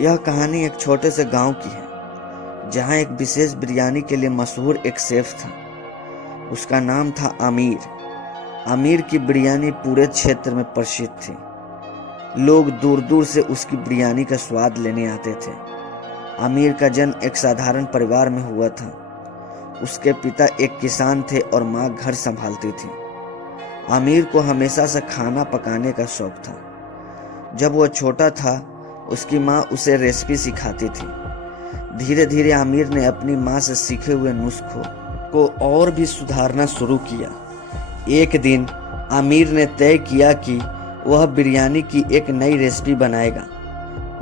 यह कहानी एक छोटे से गांव की है जहां एक विशेष बिरयानी के लिए मशहूर एक शेफ था। उसका नाम था आमिर। आमिर की बिरयानी पूरे क्षेत्र में प्रसिद्ध थी। लोग दूर दूर से उसकी बिरयानी का स्वाद लेने आते थे। आमिर का जन्म एक साधारण परिवार में हुआ था। उसके पिता एक किसान थे और माँ घर संभालती थी। आमिर को हमेशा से खाना पकाने का शौक था। जब वह छोटा था उसकी माँ उसे रेसिपी सिखाती थी। धीरे धीरे आमिर ने अपनी माँ से सीखे हुए नुस्खों को और भी सुधारना शुरू किया। एक दिन आमिर ने तय किया कि वह बिरयानी की एक नई रेसिपी बनाएगा।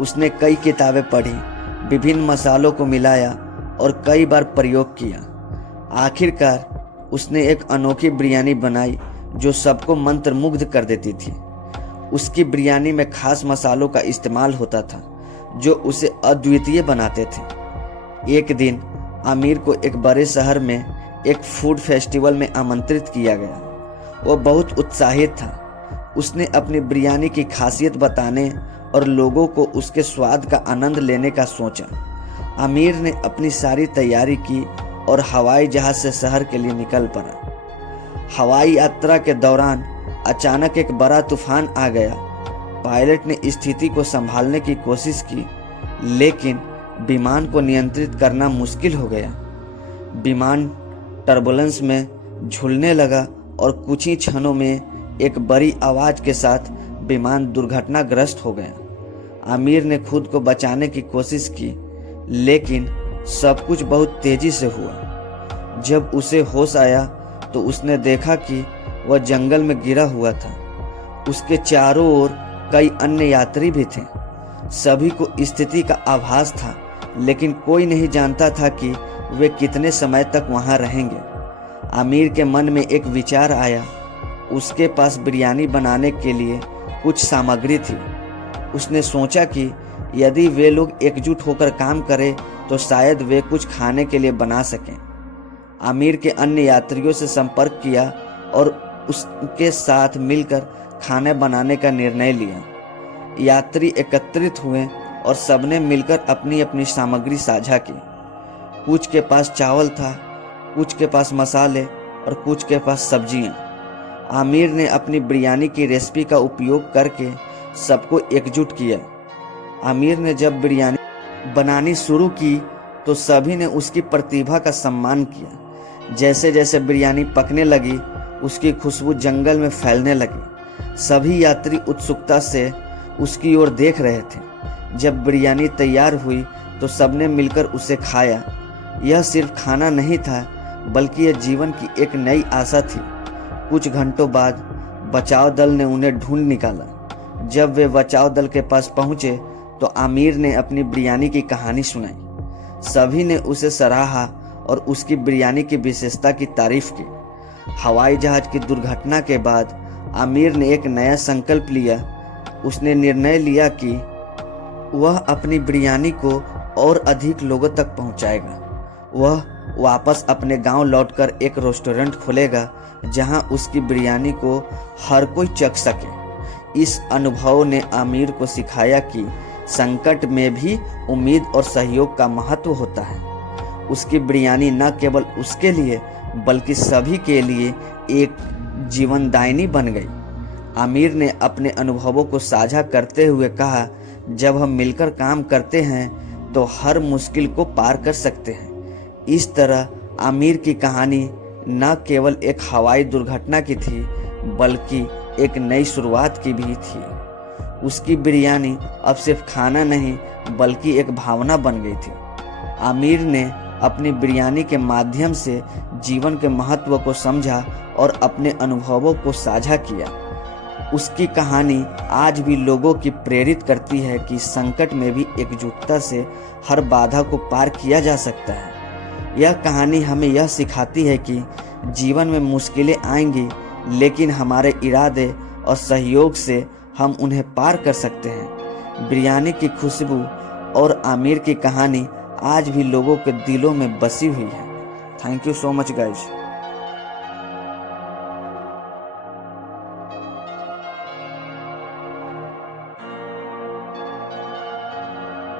उसने कई किताबें पढ़ी, विभिन्न मसालों को मिलाया और कई बार प्रयोग किया। आखिरकार उसने एक अनोखी बिरयानी बनाई जो सबको मंत्रमुग्ध कर देती थी। उसकी बिरयानी में खास मसालों का इस्तेमाल होता था जो उसे अद्वितीय बनाते थे। एक दिन आमिर को एक बड़े शहर में एक फूड फेस्टिवल में आमंत्रित किया गया। वह बहुत उत्साहित था। उसने अपनी बिरयानी की खासियत बताने और लोगों को उसके स्वाद का आनंद लेने का सोचा। आमिर ने अपनी सारी तैयारी की और हवाई जहाज से शहर के लिए निकल पड़ा। हवाई यात्रा के दौरान अचानक एक बड़ा तूफान आ गया। पायलट ने स्थिति को संभालने की कोशिश की, लेकिन विमान को नियंत्रित करना मुश्किल हो गया। विमान टर्बुलेंस में झूलने लगा और कुछ ही क्षणों में एक बड़ी आवाज के साथ विमान दुर्घटनाग्रस्त हो गया। आमिर ने खुद को बचाने की कोशिश की, लेकिन सब कुछ बहुत तेजी से हुआ। जब उसे होश आया तो उसने देखा कि वह जंगल में गिरा हुआ था। उसके चारों ओर कई अन्य यात्री भी थे। सभी को स्थिति का आभास था, लेकिन कोई नहीं जानता था कि वे कितने समय तक वहां रहेंगे। आमिर के मन में एक विचार आया। उसके पास बिरयानी बनाने के लिए कुछ सामग्री थी। उसने सोचा कि यदि वे लोग एकजुट होकर काम करें तो शायद वे कुछ खाने के लिए बना सकें। आमिर के अन्य यात्रियों से संपर्क किया और उसके साथ मिलकर खाने बनाने का निर्णय लिया। यात्री एकत्रित हुए और सबने मिलकर अपनी अपनी सामग्री साझा की। कुछ के पास चावल था, कुछ के पास मसाले और कुछ के पास सब्जियां। आमिर ने अपनी बिरयानी की रेसिपी का उपयोग करके सबको एकजुट किया। आमिर ने जब बिरयानी बनानी शुरू की तो सभी ने उसकी प्रतिभा का सम्मान किया। जैसे जैसे बिरयानी पकने लगी, उसकी खुशबू जंगल में फैलने लगी। सभी यात्री उत्सुकता से उसकी ओर देख रहे थे। जब बिरयानी तैयार हुई तो सबने मिलकर उसे खाया। यह सिर्फ खाना नहीं था, बल्कि यह जीवन की एक नई आशा थी। कुछ घंटों बाद बचाव दल ने उन्हें ढूंढ निकाला। जब वे बचाव दल के पास पहुंचे तो आमिर ने अपनी बिरयानी की कहानी सुनाई। सभी ने उसे सराहा और उसकी बिरयानी की विशेषता की तारीफ की। हवाई जहाज की दुर्घटना के बाद आमिर ने एक नया संकल्प लिया। उसने निर्णय लिया कि वह अपनी बिरयानी को और अधिक लोगों तक पहुंचाएगा। वह वापस अपने गांव लौटकर एक रेस्टोरेंट खोलेगा जहां उसकी बिरयानी को हर कोई चख सके। इस अनुभव ने आमिर को सिखाया कि संकट में भी उम्मीद और सहयोग का महत्व होता है। उसकी बिरयानी न केवल उसके लिए बल्कि सभी के लिए एक जीवनदायिनी बन गई। आमिर ने अपने अनुभवों को साझा करते हुए कहा, जब हम मिलकर काम करते हैं तो हर मुश्किल को पार कर सकते हैं। इस तरह आमिर की कहानी न केवल एक हवाई दुर्घटना की थी, बल्कि एक नई शुरुआत की भी थी। उसकी बिरयानी अब सिर्फ खाना नहीं बल्कि एक भावना बन गई थी। आमिर ने अपनी बिरयानी के माध्यम से जीवन के महत्व को समझा और अपने अनुभवों को साझा किया। उसकी कहानी आज भी लोगों की प्रेरित करती है कि संकट में भी एकजुटता से हर बाधा को पार किया जा सकता है। यह कहानी हमें यह सिखाती है कि जीवन में मुश्किलें आएंगी, लेकिन हमारे इरादे और सहयोग से हम उन्हें पार कर सकते हैं। बिरयानी की खुशबू और आमिर की कहानी आज भी लोगों के दिलों में बसी हुई है। Thank you so much guys.